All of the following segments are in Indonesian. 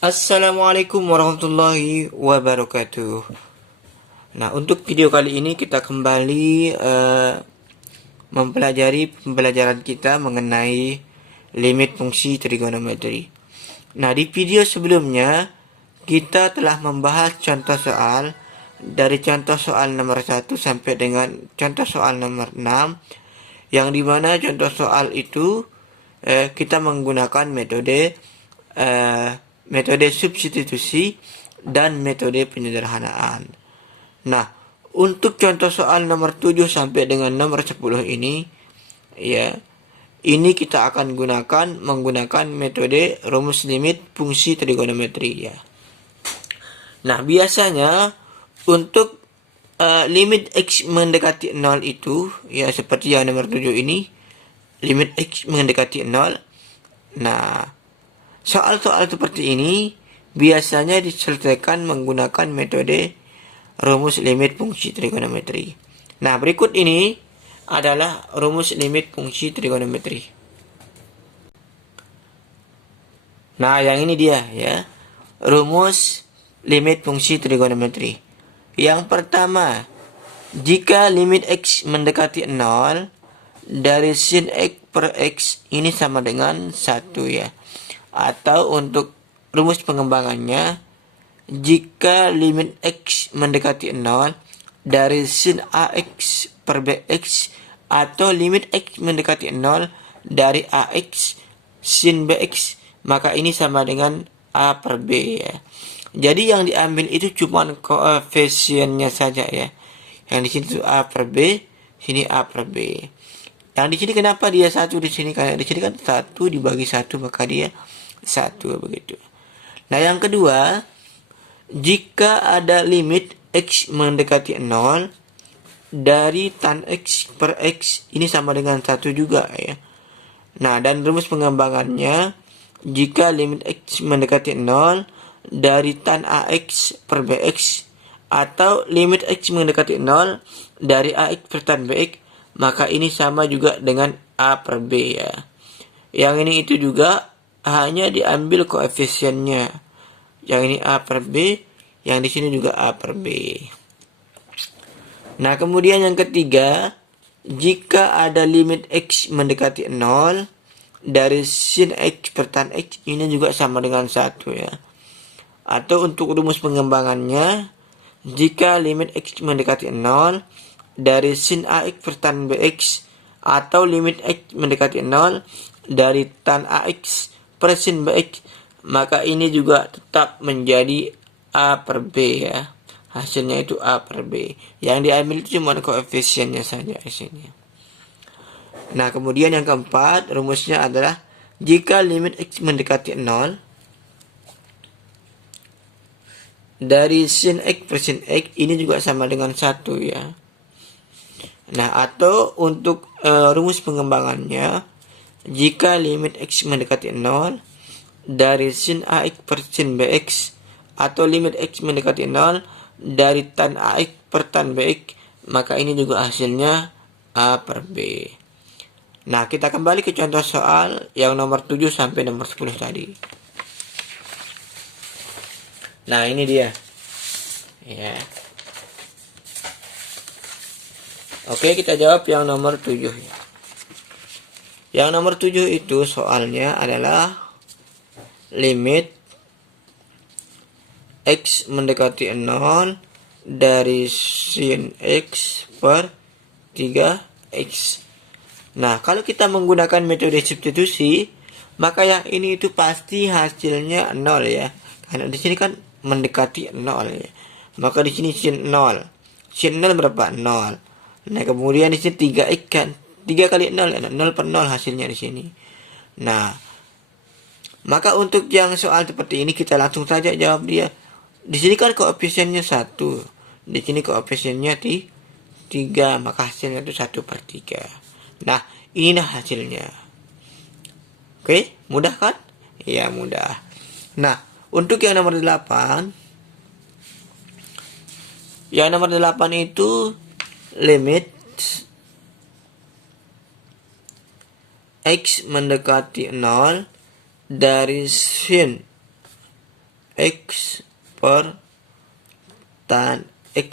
Assalamualaikum warahmatullahi wabarakatuh. Nah, untuk video kali ini kita kembali mempelajari pembelajaran kita mengenai limit fungsi trigonometri. Nah, di video sebelumnya kita telah membahas contoh soal dari contoh soal nomor 1 sampai dengan contoh soal nomor 6, yang dimana contoh soal itu kita menggunakan metode substitusi dan metode penyederhanaan. Nah, untuk contoh soal nomor 7 sampai dengan nomor 10 ini, ya, ini kita akan menggunakan metode rumus limit fungsi trigonometri, ya. Nah, biasanya untuk limit x mendekati 0 itu, ya, seperti yang nomor 7 ini, limit x mendekati 0. Nah, soal-soal seperti ini biasanya diselesaikan menggunakan metode rumus limit fungsi trigonometri. Nah, berikut ini adalah rumus limit fungsi trigonometri. Nah, yang ini dia, ya. Rumus limit fungsi trigonometri. Yang pertama, jika limit x mendekati 0 dari sin x per x ini sama dengan 1, ya. Atau untuk rumus pengembangannya, jika limit x mendekati 0 dari sin ax per bx atau limit x mendekati 0 dari ax sin bx, maka ini sama dengan a per b, ya. Jadi yang diambil itu cuma koefisiennya saja, ya. Yang di sini itu a per b, sini a per b. Yang di sini kenapa dia 1 di sini? Karena di sini kan 1 dibagi 1, maka dia 1, begitu. Nah, yang kedua, jika ada limit x mendekati 0 dari tan x per x ini sama dengan 1 juga, ya. Nah, dan rumus pengembangannya, jika limit x mendekati 0 dari tan ax per bx atau limit x mendekati 0 dari ax per tan bx, maka ini sama juga dengan a per b, ya. Yang ini itu juga hanya diambil koefisiennya. Yang ini a per b, yang di sini juga a per b. Nah, kemudian yang ketiga, jika ada limit x mendekati 0 dari sin x per tan x ini juga sama dengan 1, ya. Atau untuk rumus pengembangannya, jika limit x mendekati 0 dari sin ax per tan bx atau limit x mendekati 0 dari tan ax per sin bx, maka ini juga tetap menjadi a per b, ya. Hasilnya itu a per b. Yang diambil itu cuma koefisiennya saja di sini. Nah, kemudian yang keempat, rumusnya adalah jika limit x mendekati 0 dari sin x per sin x ini juga sama dengan 1, ya. Nah, atau untuk rumus pengembangannya, jika limit x mendekati 0 dari sin ax per sin bx atau limit x mendekati 0 dari tan ax per tan bx, maka ini juga hasilnya a per b. Nah, kita kembali ke contoh soal yang nomor 7 sampai nomor 10 tadi. Nah, ini dia, ya. Oke, kita jawab yang nomor 7, ya. Yang nomor 7 itu soalnya adalah limit x mendekati 0 dari sin x per 3x. Nah, kalau kita menggunakan metode substitusi, maka yang ini itu pasti hasilnya 0, ya. Karena di sini kan mendekati 0, ya. Maka di sini sin 0. Sin 0 berapa? 0. Nah, kemudian di sini 3x kan. 3 kali 0, 0 per 0 hasilnya di sini. Nah, maka untuk yang soal seperti ini kita langsung saja jawab dia. Di sini kan koefisiennya 1. Di sini koefisiennya 3, maka hasilnya itu 1 per 3. Nah, inilah hasilnya. Oke, mudah kan? Ya, mudah. Nah, untuk yang nomor 8. Yang nomor 8 itu limit x mendekati 0 dari sin X per tan X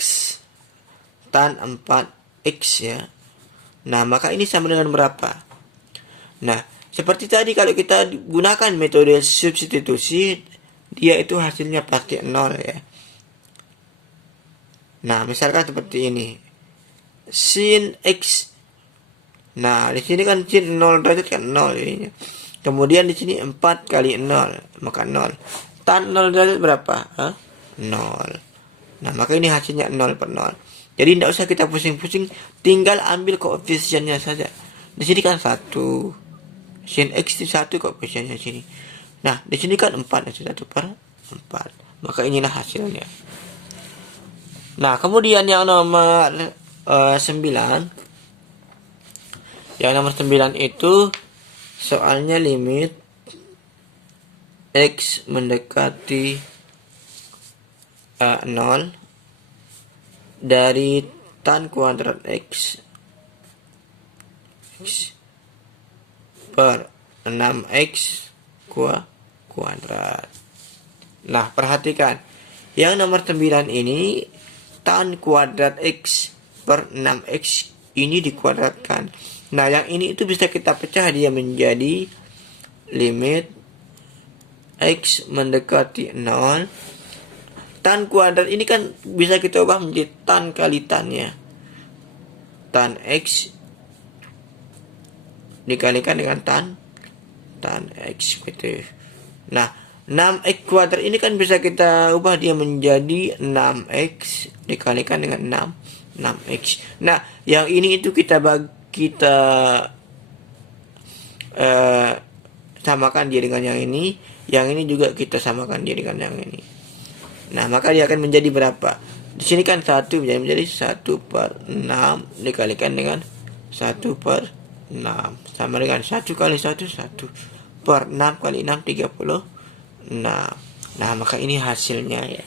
tan 4X ya. Nah, maka ini sama dengan berapa? Nah, seperti tadi kalau kita gunakan metode substitusi, dia itu hasilnya pasti 0 ya. Nah, misalkan seperti ini. Sin X. Nah, di sini kan sin 0 derajat kan 0 ini. Kemudian di sini 4 kali 0, maka 0. Tan 0 derajat berapa? 0. Nah, maka ini hasilnya 0 per 0. Jadi tidak usah kita pusing-pusing, tinggal ambil koefisiennya saja. Di sini kan 1. Sin X itu 1 koefisiennya sini. Nah, di sini kan 4, 1 per 4. Maka inilah hasilnya. Nah, kemudian yang nomor 9. Yang nomor 9 itu soalnya limit X mendekati 0 dari tan kuadrat X per 6X kuadrat. Nah, perhatikan. Yang nomor 9 ini tan kuadrat X per 6X ini dikuadratkan. Nah, yang ini itu bisa kita pecah dia menjadi limit X mendekati 0. Tan kuadrat ini kan bisa kita ubah menjadi tan kali tannya. Tan X dikalikan dengan tan X gitu. Nah, 6X kuadrat ini kan bisa kita ubah dia menjadi 6X dikalikan dengan 6X. Nah, yang ini itu kita samakan dia dengan yang ini. Yang ini juga kita samakan dia dengan yang ini. Nah, maka dia akan menjadi berapa? Di sini kan 1 menjadi 1 per 6 dikalikan dengan 1 per 6. Sama dengan 1 kali 1, 1 per 6 kali 6, 36. Nah, maka ini hasilnya ya.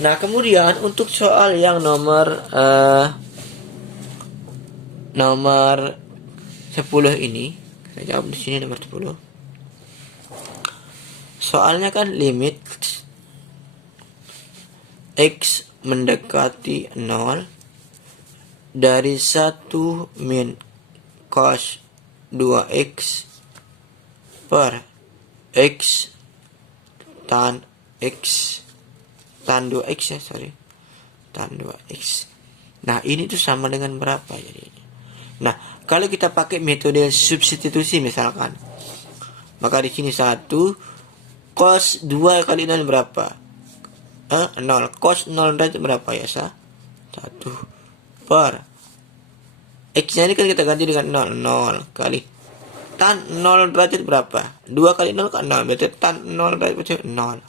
Nah, kemudian untuk soal yang nomor 10 ini, saya jawab di sini nomor 10. Soalnya kan limit X mendekati 0 dari 1 min cos 2X per X tan X tan 2X ya, tan 2X. Nah, ini tuh sama dengan berapa jadi? Nah, kalau kita pakai metode substitusi misalkan, maka di sini 1 cos 2 kali 0 berapa? 0. Cos 0 derajat berapa ya, 1 per X-nya ini kan kita ganti dengan 0 kali tan 0 derajat berapa? 2 kali 0 kan 0, berarti tan 0 derajat 0.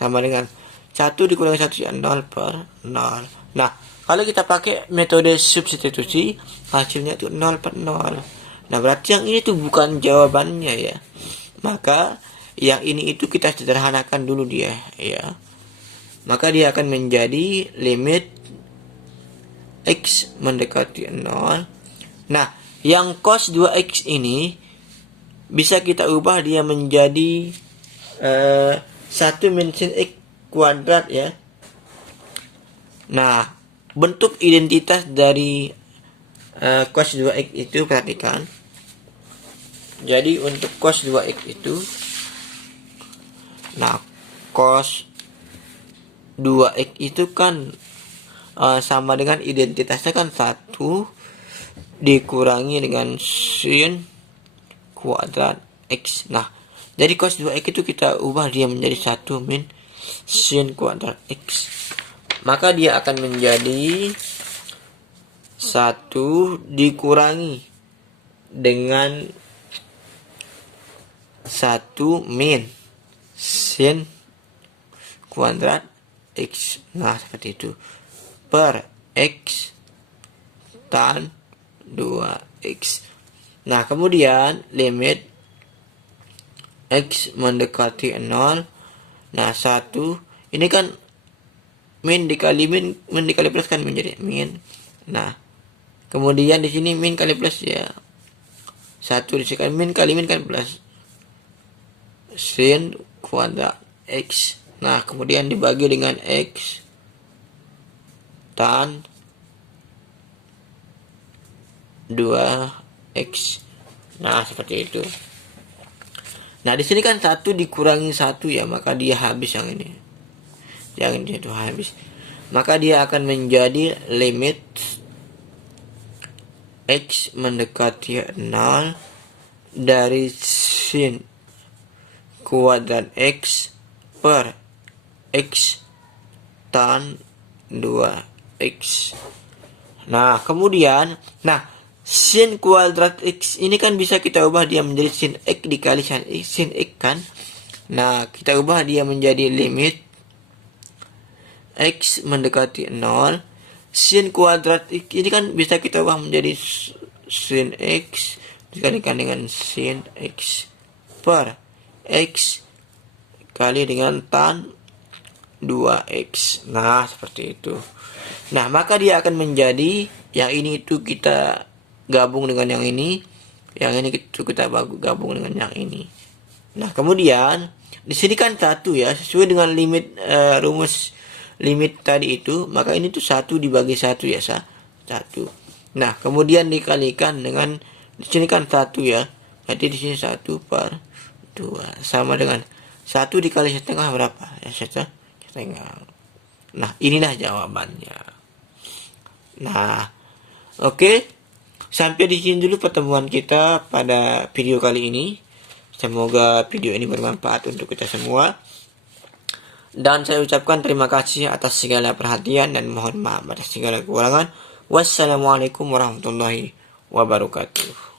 Sama dengan 1 dikurangi 1 ya 0 per 0. Nah, kalau kita pakai metode substitusi, hasilnya itu 0 per 0. Nah, berarti yang ini tuh bukan jawabannya ya. Maka yang ini itu kita sederhanakan dulu dia ya. Maka dia akan menjadi limit X mendekati 0. Nah, yang cos 2X ini bisa kita ubah dia menjadi 1 min sin X kuadrat ya. Nah, bentuk identitas dari cos 2X itu perhatikan. Jadi untuk cos 2X itu, nah, cos 2X itu kan sama dengan identitasnya kan 1 dikurangi dengan sin kuadrat X. Nah, jadi cos 2X itu kita ubah dia menjadi 1 min sin kuadrat X. Maka dia akan menjadi 1 dikurangi dengan 1 min sin kuadrat X. Nah, seperti itu. Per X tan 2X. Nah, kemudian limit X mendekati 0. Nah, 1. Ini kan min dikali plus kan menjadi min. Nah, kemudian di sini min kali plus ya. 1 dikali min kali min kan plus sin kuadrat X. Nah, kemudian dibagi dengan X tan 2X. Nah, seperti itu. Nah, di sini kan 1 dikurangi 1 ya, maka dia habis yang ini. Yang ini itu habis. Maka dia akan menjadi limit X mendekati 0 dari sin kuadrat X per X tan 2X. Nah, kemudian, sin kuadrat X ini kan bisa kita ubah dia menjadi sin X dikali sin X kan. Nah, kita ubah dia menjadi limit X mendekati 0. Sin kuadrat X ini kan bisa kita ubah menjadi sin X dikalikan dengan sin X per X kali dengan tan 2X. Nah, seperti itu. Nah, maka dia akan menjadi, yang ini itu kita gabung dengan yang ini itu kita gabung dengan yang ini. Nah, kemudian di sini kan 1 ya, sesuai dengan limit rumus limit tadi itu, maka ini tuh 1 dibagi 1 ya, 1. Nah, kemudian dikalikan dengan, di sini kan 1 ya, jadi di sini 1 per 2 sama dengan 1 dikali setengah berapa ya, setengah. Nah, inilah jawabannya. Nah, oke. Sampai di sini dulu pertemuan kita pada video kali ini. Semoga video ini bermanfaat untuk kita semua. Dan saya ucapkan terima kasih atas segala perhatian dan mohon maaf atas segala kekurangan. Wassalamualaikum warahmatullahi wabarakatuh.